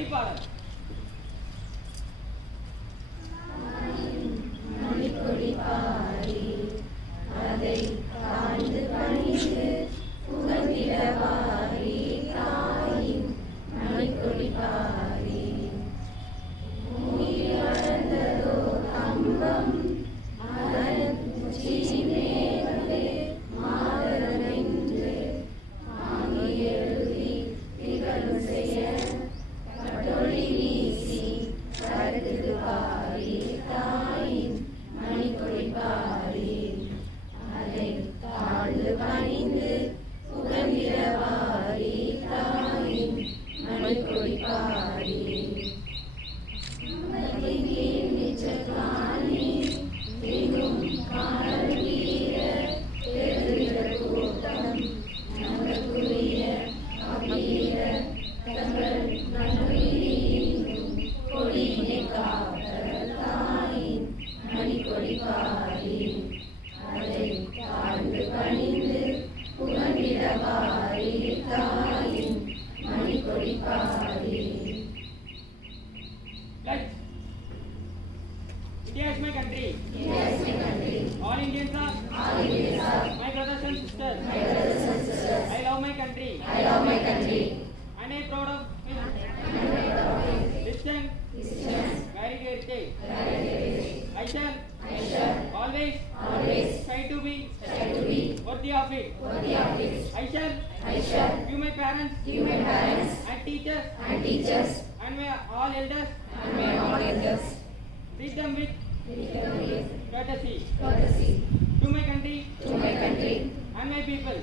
படிப்பாளர் India is my country. India is my country. All Indians are. All Indians are. My brothers and sisters. My brothers and sisters. I love my country. I love my country. And I am proud of it. Listen. Listen. Very heritage. Very heritage. I shall. Always. Always. Try to be. Worthy of it. Worthy of it. I shall. Give my parents. Give my parents. And teachers. And teachers. And my all elders. And my all elders. Treat them with courtesy. To my country. And my people.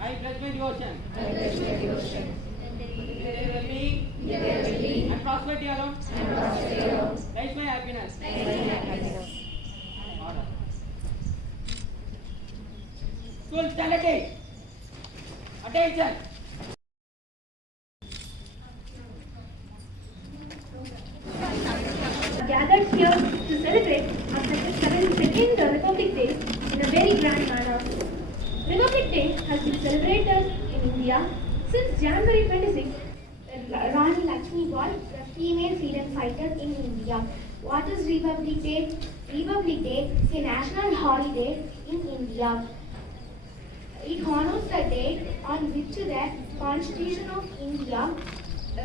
I pledge my devotion. There will be and prosperity alone. Lies my happiness. Order. School standard 8. Attention. Gathered here to celebrate our second Republic Day in a very grand manner. Republic Day has been celebrated in India since January 26th. Rani Lakshmi Bai, the female freedom fighter in India. What is Republic Day? Republic Day is a national holiday in India. It honors the date on which the Constitution of India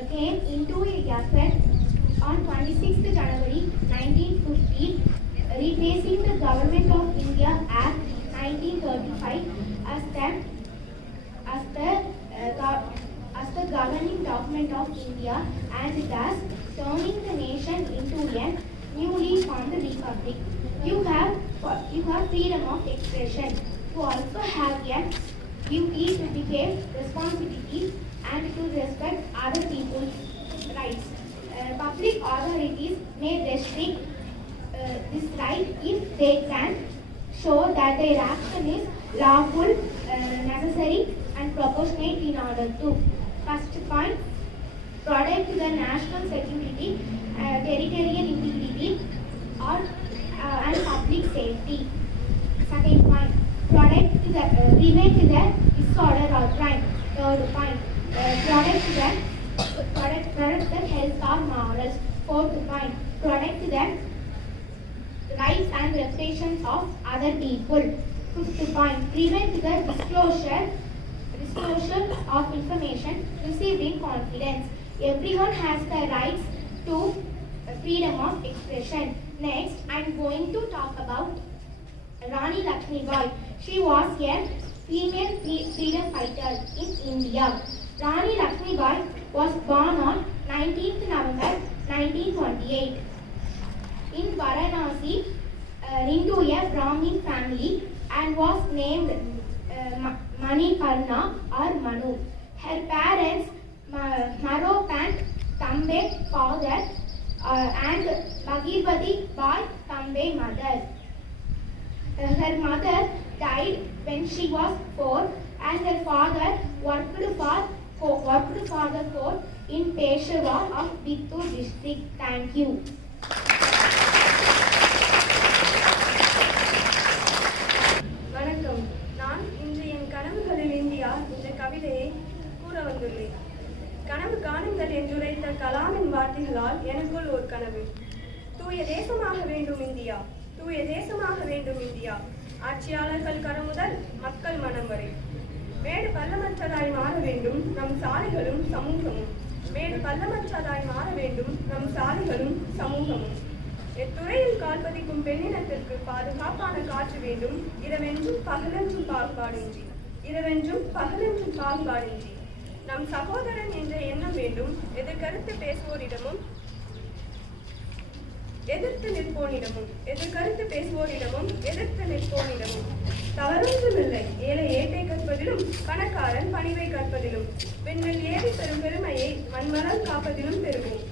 came into effect on 26th January 1950, replacing the Government of India Act 1935 as the governing document of India, and thus turning the nation into a newly formed republic. You have freedom of expression. You also have a duty to behave responsibility and to respect other people's rights. Public authorities may restrict this right if they can show that their action is lawful, necessary and proportionate in order to: first point, protect the national security, territorial integrity and public safety. Second point, prevent the disorder or crime. Third point, protect the health or morals. Fourth point, protect the rights and reputations of other people. Fifth point, prevent the disclosure of information received in confidence. Everyone has the rights to freedom of expression. Next, I am going to talk about Rani Lakshmi Bai. She was a female freedom fighter in India. Rani Lakshmi Bai was born on 19th November 1928 in Varanasi into a Brahmin family and was named Manikarna or Manu. Her parents, Marop and Tambe father and Bhagirvati Bai Tambe mother. Her mother died when she was 4 and her father worked for the court in Peshawar of Bittur district. Thank you. வணக்கம். நான் இன்று என் கனவுகளில் India கனவு காணுங்கள் என்றுரைத்த கலாமின் வார்த்தைகளால் எனக்குள் ஒரு கனவு. தூய தேசமாக வேண்டும் இந்தியா, தூய தேசமாக வேண்டும் இந்தியா, ஆட்சியாளர்கள் கரம் முதல் மக்கள் மனம் வரை. மேடு பள்ளமற்றதாய் மாற வேண்டும் நம் சாலைகளும் சமூகமும், மேடு பள்ளமற்றதாய் மாற வேண்டும் நம் சாலைகளும் சமூகமும். எத்துறையில் கால்பதிக்கும் பெண்ணினத்திற்கு பாதுகாப்பான காற்று வேண்டும், இரவென்றும் பகலென்றும் பாகுபாடின்றி, இரவென்றும் பகலென்றும் பாகுபாடின்றி. நம் சகோதரன் என்ற எண்ணம் வேண்டும், எதிர்கருத்து பேசுவோரிடமும் எதிர்த்து நிற்போனிடமும், எதிர்கருத்து பேசுவோரிடமும் எதிர்த்து நிற்போனிடமும். தவறொன்றுமில்லை ஏழை ஏட்டை கற்பதிலும், பணக்காரன் பணிவை கற்பதிலும், பெண்கள் ஏறி பெறும் பெருமையை மண்மலர் காப்பதிலும் பெறுவோம்.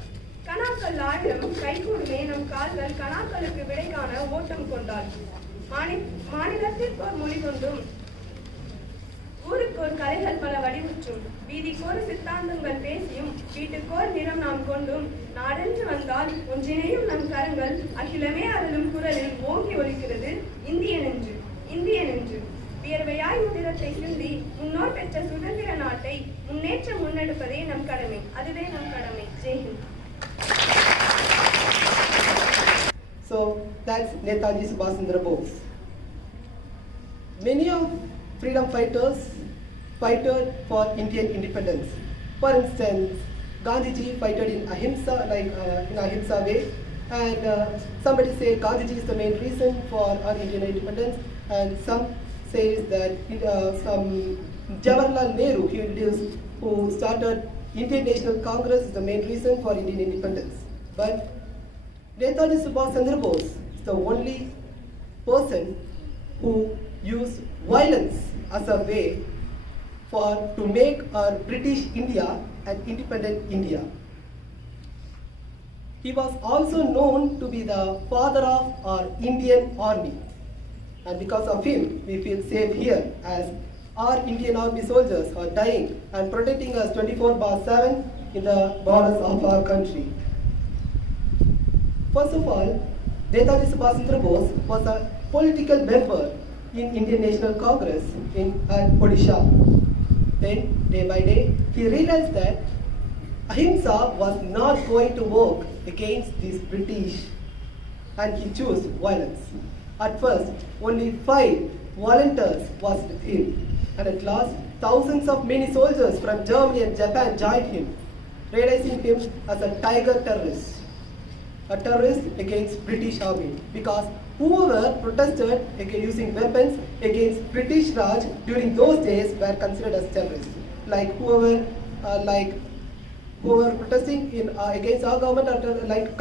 கணாக்கள் 1000 கைகூடுமே நம் கால்கள் கணாக்களுக்கு விடை காண ஓட்டம் கொண்டால். மாநிலத்திற்கோர் மொழி கொண்டும், ஊருக்கோர் கலைகள் பல வடிவுற்றும், வீதிக்கோர் சித்தாந்தங்கள் பேசியும், வீட்டுக்கோர் நிறம் நாம் கொண்டும், நாடென்று வந்தால் ஒன்றினையும் நம் கரங்கள் அகிலமே அருளும் குரலில் ஓங்கி ஒலிக்கிறது இந்தியனென்று, இந்தியனென்று. வியர்வையாய் உதிரத்தை சிந்தி முன்னோர் பெற்ற சுதந்திர நாட்டை முன்னேற்ற முன்னெடுப்பதே நம் கடமை, அதுவே நம் கடமை. ஜெய்ஹிந்த். So that's Netaji Subhash Chandra Bose. Many of freedom fighters fought for Indian independence. For instance, Gandhiji fought in ahimsa, in ahimsa way, and somebody say Gandhiji is the main reason for our Indian independence, and some says that some Jawaharlal Nehru, who started Indian National Congress, is the main reason for Indian independence. But Netaji Subhash Chandra Bose is the only person who used violence as a way to make our British India an independent India. He was also known to be the father of our Indian Army, and because of him we feel safe here, as our Indian Army soldiers are dying and protecting us 24/7 in the borders of our country. First of all, Netaji Subhash Chandra Bose was a political member in Indian National Congress in Odisha. Then, day by day, he realized that ahimsa was not going to work against these British, and he chose violence. At first, only 5 volunteers was with him, and at last, thousands of many soldiers from Germany and Japan joined him, realizing him as a tiger terrorist. A terrorist against British Army, because whoever protested using weapons against British Raj during those days were considered as terrorists. Like whoever protesting against our government are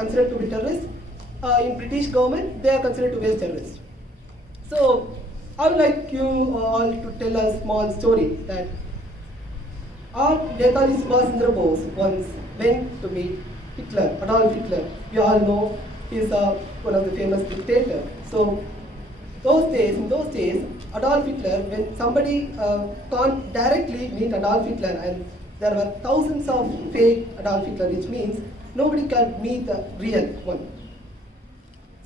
considered to be terrorists. In British government, they are considered to be as terrorists. So I would like you all to tell a small story that our Netaji Subhash Chandra Bose once went to meet Hitler, Adolf Hitler. You all know he is one of the famous dictators. So in those days, Adolf Hitler, when somebody can't directly meet Adolf Hitler, and there were thousands of fake Adolf Hitler, which means nobody can meet the real one.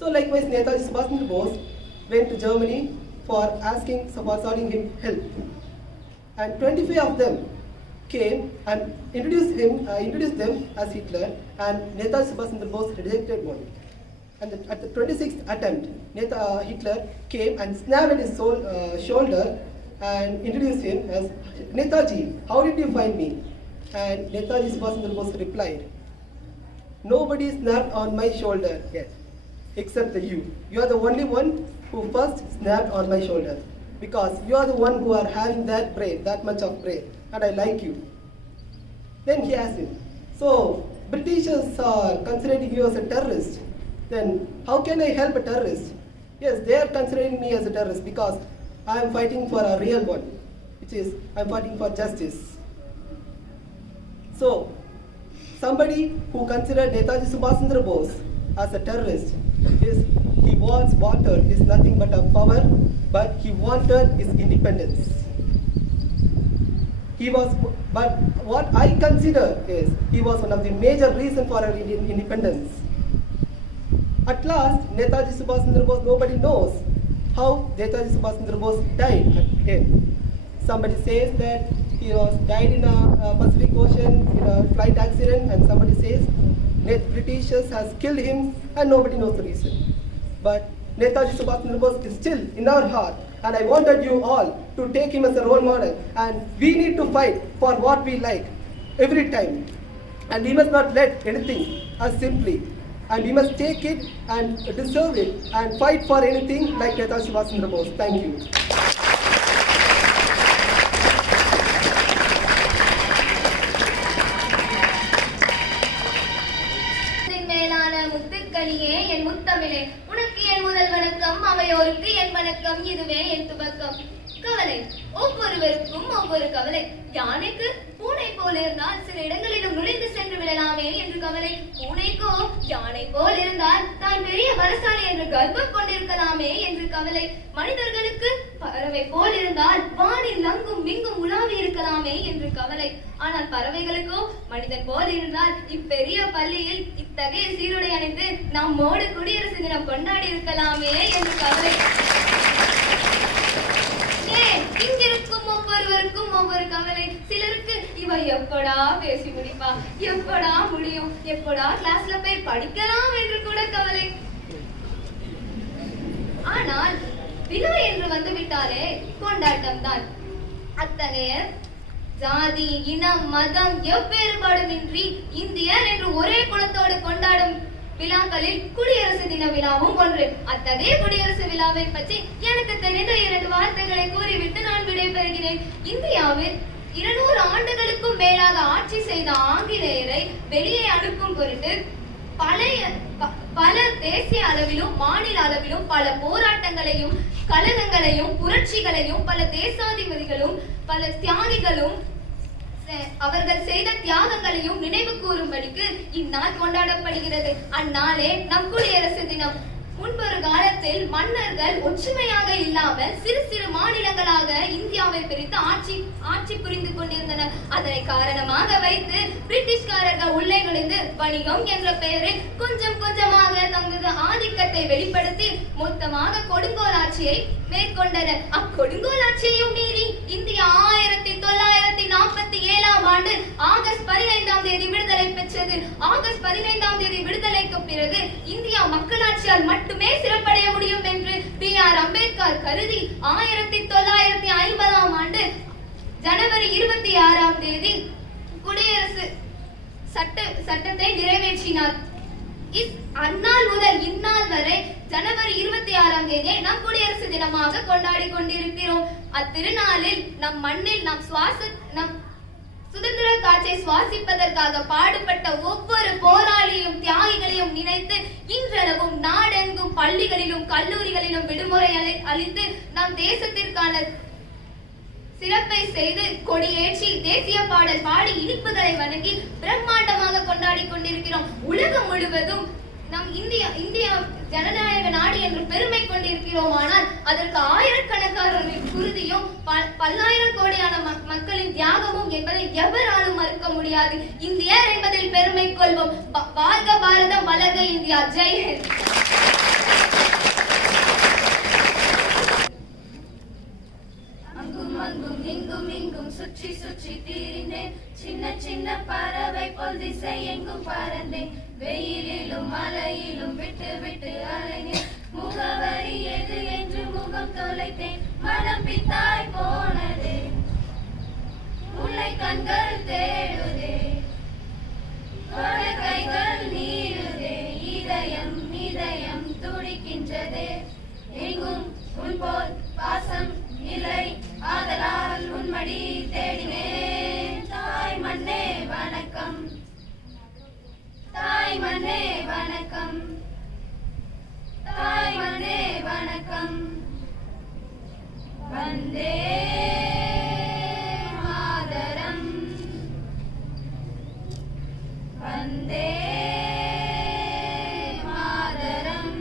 So likewise, Netaji Subhash Chandra Bose went to Germany for asking him help, and 25 of them came and introduced them as Hitler, and Netaji Subhash Chandra Bose rejected one. And at the 26th attempt, Hitler came and snapped at his shoulder and introduced him as Netaji. How did you find me? And Netaji Subhash Chandra Bose replied, "Nobody snapped on my shoulder yet, except you. You are the only one who first snapped on my shoulder, because you are the one who are having that much of brain, and I like you." Then he asked him, "So Britishers are considering you as a terrorist. Then how can I help a terrorist?" "Yes, they are considering me as a terrorist because I am fighting for a real one, which is I am fighting for justice." So somebody who considered Netaji Subhash Chandra Bose as a terrorist wanted is nothing but a power, but he wanted his independence. But what I consider is he was one of the major reasons for our Indian independence. At last, Netaji Subhash Chandra Bose, nobody knows how Netaji Subhash Chandra Bose died at the end. Somebody says that he died in a Pacific Ocean in a flight accident and somebody says Britishers has killed him and nobody knows the reason. But Netaji Subhash Chandra Bose is still in our heart, and I wanted you all to take him as a role model, and we need to fight for what we like every time, and we must not let anything as simply, and we must take it and deserve it and fight for anything like Netaji Subhash Chandra Bose. Thank you. என் முத்தமிழே, உனக்கு என் முதல் வணக்கம், அவையோருக்கு என் வணக்கம், இதுவே என் துவக்கம். கவலை ஒவ்வொருவருக்கும் ஒவ்வொரு கவலை. யானைக்கு பூனை போல இருந்தால் சில இடங்களிலும் நுழைந்து சென்று விடலாமே என்று கவலை. பூனைக்கோ யானை போல் இருந்தால் தான் பெரிய பலசாலி என்று கர்ப்பம் கொண்டிருக்கலாமே என்று கவலை. மனிதர்களுக்கு பறவை போல் இருந்தால் வானில் அங்கும் இங்கும் உலாவி இருக்கலாமே என்று கவலை. ஆனால் பறவைகளுக்கோ மனிதன் போல் இருந்தால் இப்பெரிய பள்ளியில் இத்தகைய சீருடை அணிந்து நம்மோடு குடியரசு தினம் கொண்டாடி இருக்கலாமே என்று கவலை. இங்கிருக்கும் ஒவ்வொருவருக்கும் ஒவ்வொரு கவலை. சிலருக்கு இவ எப்படா பேசி முடிப்பா, எப்படா முடியும், எப்படா கிளாஸ்ல போய் படிக்கலாம் என்று கூட கவலை. ஆனால் விழா என்று வந்து விட்டாலே கொண்டாட்டம் தான். அத்தகைய ஜாதி, இனம், மதம் எவ்வேறுபாடுமின்றி இந்தியர் என்று ஒரே குலத்தோடு கொண்டாடும் விழாக்களில் குடியரசு தின விழாவும் ஒன்று. அத்தகைய குடியரசு விழாவை பற்றி எனக்கு தெரிந்த 2 வார்த்தைகளை கூறிவிட்டு நான் விடைபெறுகிறேன். இந்தியாவில் 200 ஆண்டுகளுக்கும் மேலாக ஆட்சி செய்த ஆங்கிலேயரை வெளியே அனுப்பும் பொருட்டு பல தேசிய அளவிலும் மாநில அளவிலும் பல போராட்டங்களையும் கழகங்களையும் புரட்சிகளையும் பல தேசாதிபதிகளும் பல தியாகிகளும் அவர்கள் செய்த தியாகங்களையும் நினைவு கூறும்படிக்கு இந்நாள் கொண்டாடப்படுகிறது. அந்நாளே நம் குடியரசு தினம். முன்பொரு காலத்தில் மன்னர்கள் ஒற்றுமையாக இல்லாமல் சிறு சிறு மாநிலங்களாக இந்தியாவை பிரித்து ஆட்சி புரிந்து கொண்டிருந்தனர். அதனை காரணமாக வைத்து பிரிட்டிஷ்காரர்கள் உள்ளே நுழைந்து வணிகம் என்ற பெயரில் கொஞ்சம் கொஞ்சமாக தங்களது ஆதிக்கத்தை வெளிப்படுத்தி மொத்தமாக கொடுங்கோல் ஆட்சியை மேற்கொண்டனர். அக்கொடுங்கோல் ஆட்சியையும் மீறி இந்தியா 1947ஆம் ஆண்டு ஆகஸ்ட் 15ஆம் தேதி விடுதலை பெற்றது. ஆகஸ்ட் 15ஆம் தேதி விடுதலைக்கு பிறகு இந்தியா மக்களாட்சியால் மட்டுமே சிறப்படைய முடியும் என்று B.R. அம்பேத்கர் கருதி 1950ஆம் ஆண்டு ஜனவரி 26ஆம் தேதி குடியரசு சட்டத்தை நிறைவேற்றினார். அந்நாள் முதல் இந்நாள் வரை ஜனவரி 26ஆம் தேதியை நாம் குடியரசு தினமாக கொண்டாடி கொண்டிருக்கிறோம். அத்திருநாளில் நம் மண்ணில் நம் சுதந்திர காற்றை சுவாசிப்பதற்காக பாடுபட்ட ஒவ்வொரு போராளியும் தியாகிகளையும் நினைத்து இன்றளவும் நாடெங்கும் பள்ளிகளிலும் கல்லூரிகளிலும் விடுமுறை அளித்து நம் தேசத்திற்கான சிறப்பை செய்து கொடியேற்றி தேசிய பாடல் பாடி இனிப்புகளை வழங்கி பிரம்மாண்டமாக கொண்டாடி கொண்டிருக்கிறோம். உலகம் முழுவதும் நம் இந்தியா ஜனநாயக நாடு என்று பெருமை கொண்டிருக்கிறோம். ஆனால் அதற்கு ஆயிரக்கணக்கானவர்களின் குருதியும் பல்லாயிரம் கோடியான மக்களின் தியாகமும் என்பதை எவராலும் மறுக்க முடியாது. இந்தியர் என்பதில் பெருமை கொள்வோம். வாழ்க பாரதம், வளர்க இந்தியா. ஜெய் ஹிந்த். இங்கும் இங்கும் சுற்றி சுற்றி தீரிந்தேன், சின்ன சின்ன பறவை போல் திசை எங்கும் பறந்தேன், வெயிலிலும் மழையிலும் விட்டு விட்டு அலைந்தேன், முகவரி எது என்று முகம் தொலைத்தேன், மனம் பித்தாய் போனதே, முல்லை கண்கள் தேடுதே, கைகள் நீடுதே, இதயம் இதயம் துடிக்கின்றதே, எங்கும் உன் போல் பாசம் இல்லை, ஆதலால் உன்மடி தேடினேன், தாய் மண்ணே வணக்கம், தாய் மண்ணே வணக்கம், தாய் மண்ணே வணக்கம், வந்தே மாதரம், வந்தே மாதரம்,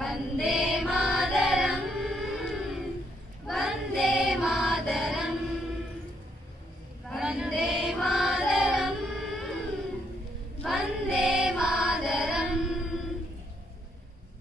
வந்தே மாதரம், வந்தே மாதரம், வந்தே மாதரம், வந்தே மாதரம்,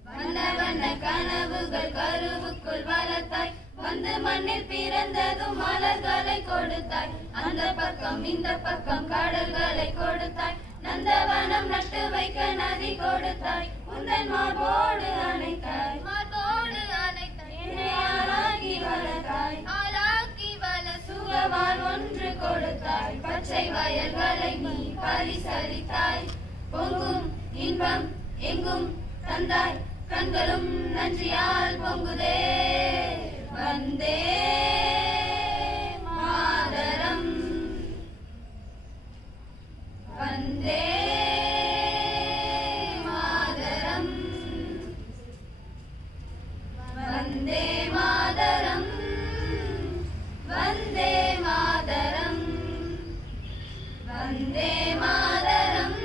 வண்ண வண்ண கனவுகள் கருவுக்குள் வளர்த்தாய், வந்து மண்ணில் பிறந்ததும் மலர்களை கொடுத்தாய், அந்த அந்த பக்கம் இந்த பக்கம் கடல்களை கொடுத்தாய், நந்தவனம் நட்டு வைக்க நதி கொடுத்தாய், உந்தன் மார்போடு அணைத்தாய், மார்போடு அணைத்தாய், என்னை ஆளாக்கி வளர்த்தாய், ஆளாக்கி வளர்த்தாய், சுகவான் ஒன்று கொடுத்தாய், பச்சை வயல்களை நீ பரிசளித்தாய், பொங்கும் இன்பம் எங்கும் தந்தாய், கண்களும் நன்றியால் பொங்குதே. வந்தே மாதரம், வந்தே மாதரம், வந்தே மாதரம், வந்தே மாதரம், வந்தே மாதரம்,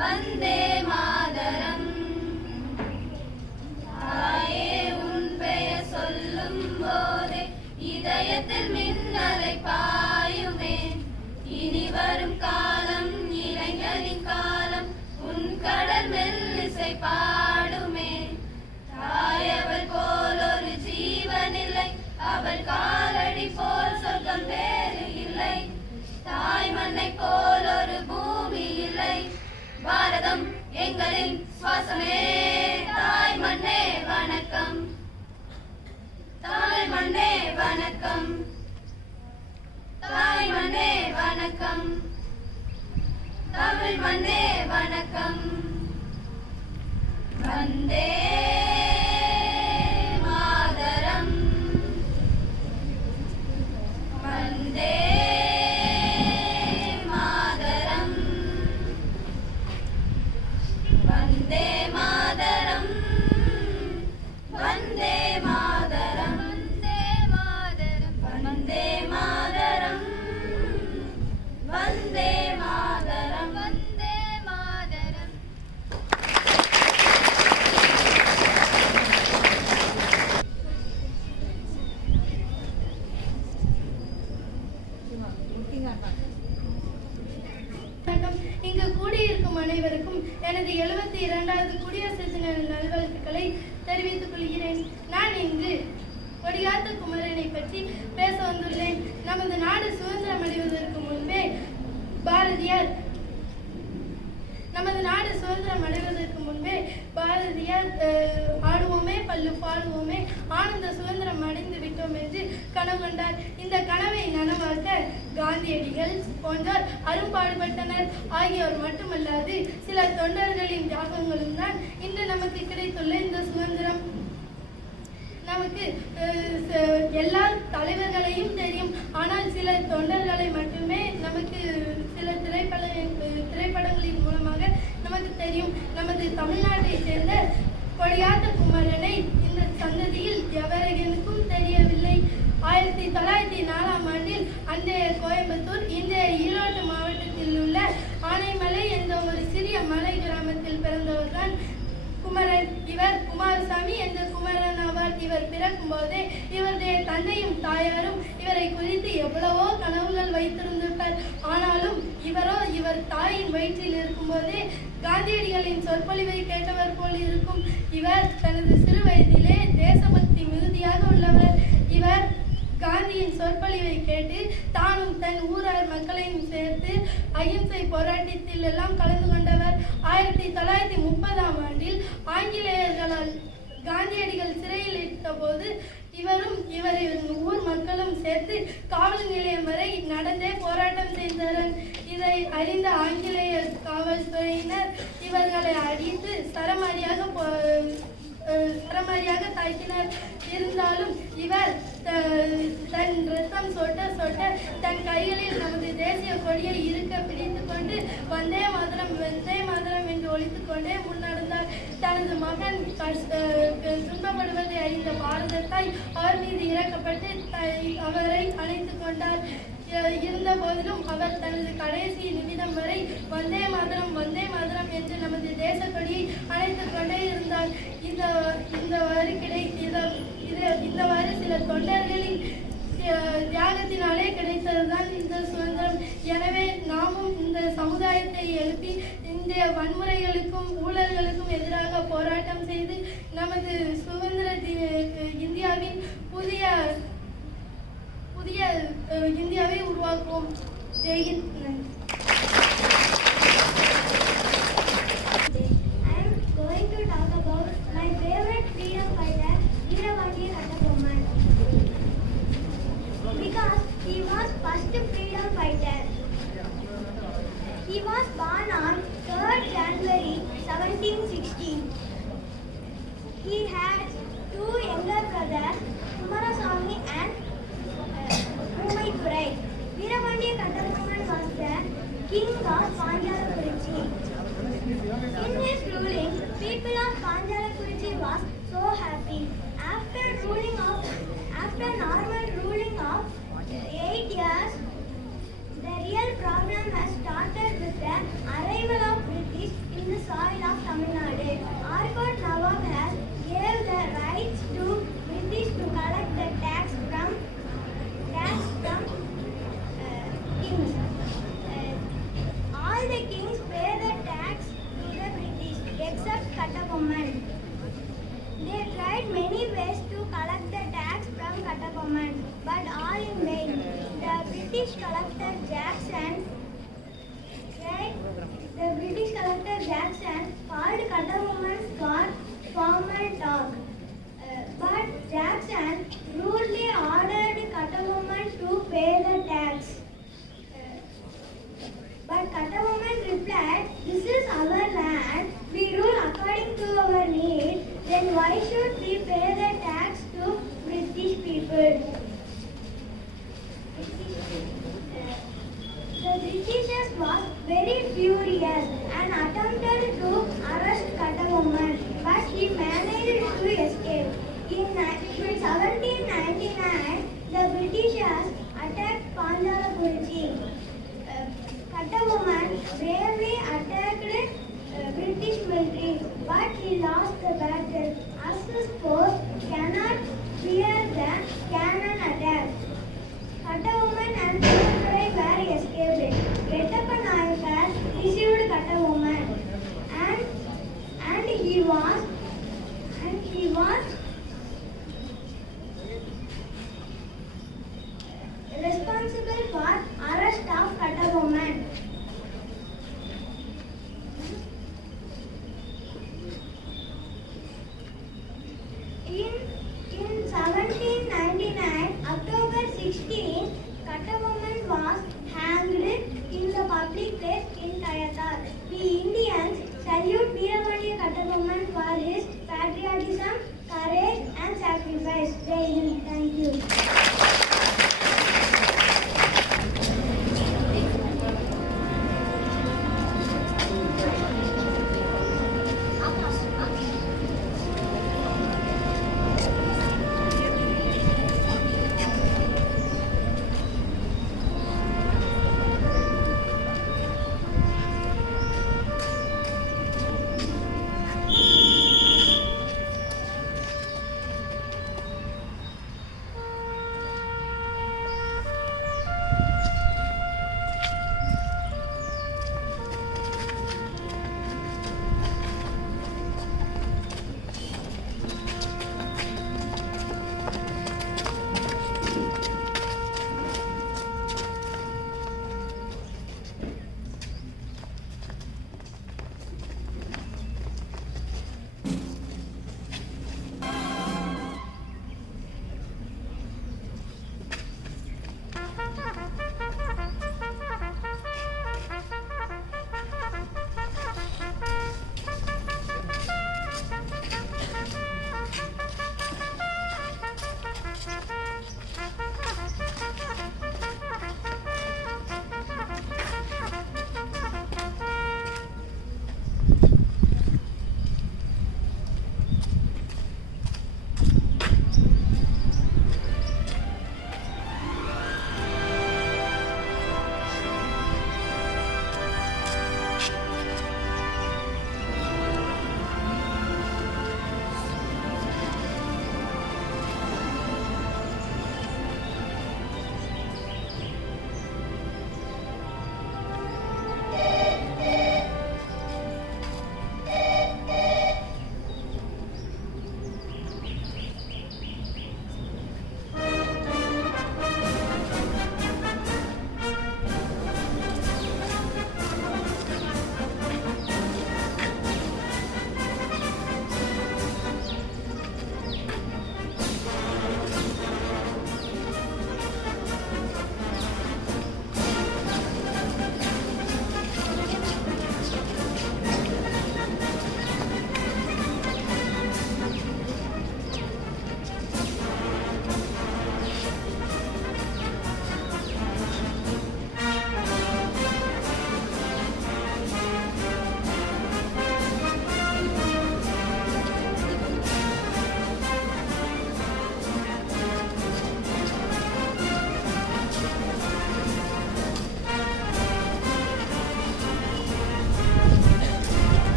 வந்தே மாதரம். தாயே உன் பெயர் சொல்லும் போதே இதயத்தில் மின்னலை பாயுமே, இனி வரும் காலம் இளைஞரின் காலம், உன் கடல் மெல்லிசை பாடுமே. தாயவள் போல் ஒரு ஜீவன் இல்லை, அவள் காலடி போல் சொர்க்கம் வேறு இல்லை, தாய் மண்ணை போல் ஒரு பூமி இல்லை, பாரதம் எங்களின் சுவாசமே. தாய் மண்ணே வணக்கம், தாய் மண்ணே வணக்கம், தாய் மண்ணே வணக்கம், தமிழ் மண்ணே வணக்கம். வந்தே மாதரம், வந்தே மாதரம், வந்தே மாதரம், வந்தே மாதரம், வந்தே மாதரம், வந்தே மாதரம், வந்தே மாதரம். வணக்கம். இங்கு கூடியிருக்கும் அனைவருக்கும் எனது 72வது குடியரசு தின நல்வாழ்த்துக்களை தெரிவித்துக் கொள்கிறேன். நான் இங்கு கொடியாத்த குமரனை பற்றி பேச வந்துள்ளேன். நமது நாடு சுதந்திரம் அடைவதற்கு முன்பே பாரதியார் ஆடுவோமே பல்லு பாடுவோமே ஆனந்த சுதந்திரம் அடைந்து விட்டோம் என்று கனவு கண்டார். இந்த கனவை நனவாக்க காந்தியடிகள் போன்றோர் அரும்பாடுபட்டனர். ஆகியோர் மட்டுமல்லாது சில தொண்டர்களின் தியாகங்களும் தான் இன்று நமக்கு கிடைத்துள்ள இந்த சுதந்திரம். நமக்கு எல்லா தலைவர்களையும் தெரியும், ஆனால் சில தொண்டர்களை மட்டுமே நமக்கு சில திரைப்படங்களின் மூலமாக நமக்கு தெரியும். நமது தமிழ்நாட்டை சேர்ந்த கொடியாத்த குமரனை இந்த சந்ததியில் எவருக்கும் தெரியவில்லை. 1904ஆம் ஆண்டில் அன்றைய கோயம்புத்தூர் இன்றைய ஈரோடு மாவட்டத்தில் உள்ள ஆனைமலை என்ற ஒரு சிறிய மலை கிராமத்தில் பிறந்தவர்தான் குமரன். இவர் குமாரசாமி என்ற குமரன் ஆவார். இவர் பிறக்கும் போதே இவருடைய தந்தையும் தாயாரும் இவரை குறித்து எவ்வளவோ கனவுகள் வைத்திருந்திருப்பார். ஆனாலும் இவரோ இவர் தாயின் வயிற்றில் இருக்கும் போதே காந்தியடிகளின் சொற்பொழிவை கேட்டவர் போல் இருக்கும். இவர் தனது சிறு வயதிலே தேசபக்தி மிகுதியாக உள்ளவர். இவர் காந்தியின் சொற்பொழிவை கேட்டு தானும் தன் ஊரார் மக்களையும் சேர்த்து அகிம்சை போராட்டத்தில் எல்லாம் கலந்து கொண்டவர். 1930ஆம் ஆண்டில் ஆங்கிலேயர்களால் காந்தியடிகள் சிறையில் இட்ட போது இவரும் இவரின் ஊர் மக்களும் சேர்த்து காவல் நிலையம் வரை நடந்தே போராட்டம் செய்தனர். இதை அறிந்த ஆங்கிலேய காவல்துறையினர் இவர்களை அடித்து சரமாரியாக தாக்கினர். இருந்தாலும் இவர் தன் ரத்தம் சொட்ட சொட்ட தன் கைகளில் நமது தேசிய கொடியை இருக்க பிடித்துக் கொண்டு வந்தே மாதரம் வந்தே மாதரம் என்று ஒலித்துக் கொண்டே முன்னடந்தார். தனது மகன் துன்பப்படுவதை அறிந்த பாரத தாய் அவர் மீது இறக்கப்பட்டு அவரை அணைத்துக் கொண்டார். இருந்த போதிலும் அவர் தனது கடைசி நிமிடம் வரை வந்தே மாதரம் என்று நமது தேச கொடியை அணைத்துக் கொண்டே இருந்தார். இந்தவாறு சில தொண்டர்களின் தியாகத்தினாலே கிடைத்ததுதான் இந்த சுதந்திரம். எனவே நாமும் இந்த சமுதாயத்தை எழுப்பி இந்திய வன்முறைகளுக்கும் ஊழல்களுக்கும் எதிராக போராட்டம் செய்து நமது சுதந்திர இந்தியாவின் புதிய இந்தியாவை உருவாக்குவோம். ஜெய்ஹிந்த். I am going to talk about my favorite freedom fighter, Veeravandiya Kattabomman, because he was first freedom fighter. He was born on 3rd January 1716. He had two younger brothers, Kumaraswamy and Mummaiturai. Veeravandiya Kattabomman was the king of Panjalakurchi. In his ruling, people of Panjalakurchi was so happy. After normal ruling of 8 years, the real problem has started with the arrival of British in the soil of Tamil Nadu. Arcot Nawab has gave the rights to British to collect the tax from kings. All the kings pay the tax to the British except Kattabomman. They tried many ways to collect the tax from Kattabomman, but all in vain. The British collector Jackson called Kattabomman for formal talk. But Jackson rudely ordered Kattabomman to pay the tax. But Kattabomman replied, "This is our land. We rule according to our need. Then why should we pay the tax to British people?" The Britishers was very furious and attempted to arrest Kattabomman, but he managed to escape. In 1799, the Britishers attacked Panjalakurchi. Kattabomman bravely attacked British military, but he lost the battle as his force cannot bear the cannon attack. Kattabomman and Mummaiturai were escaped. Rettappa Nayakar received Kattabomman and he was responsible for arrest of Kattabomman. In 1799, October 16, Kattabomman was hanged in the public place in Kayathar. We Indians salute Veeravandiya Kattabomman for his patriotism, courage and sacrifice. Jai Hind. Thank you.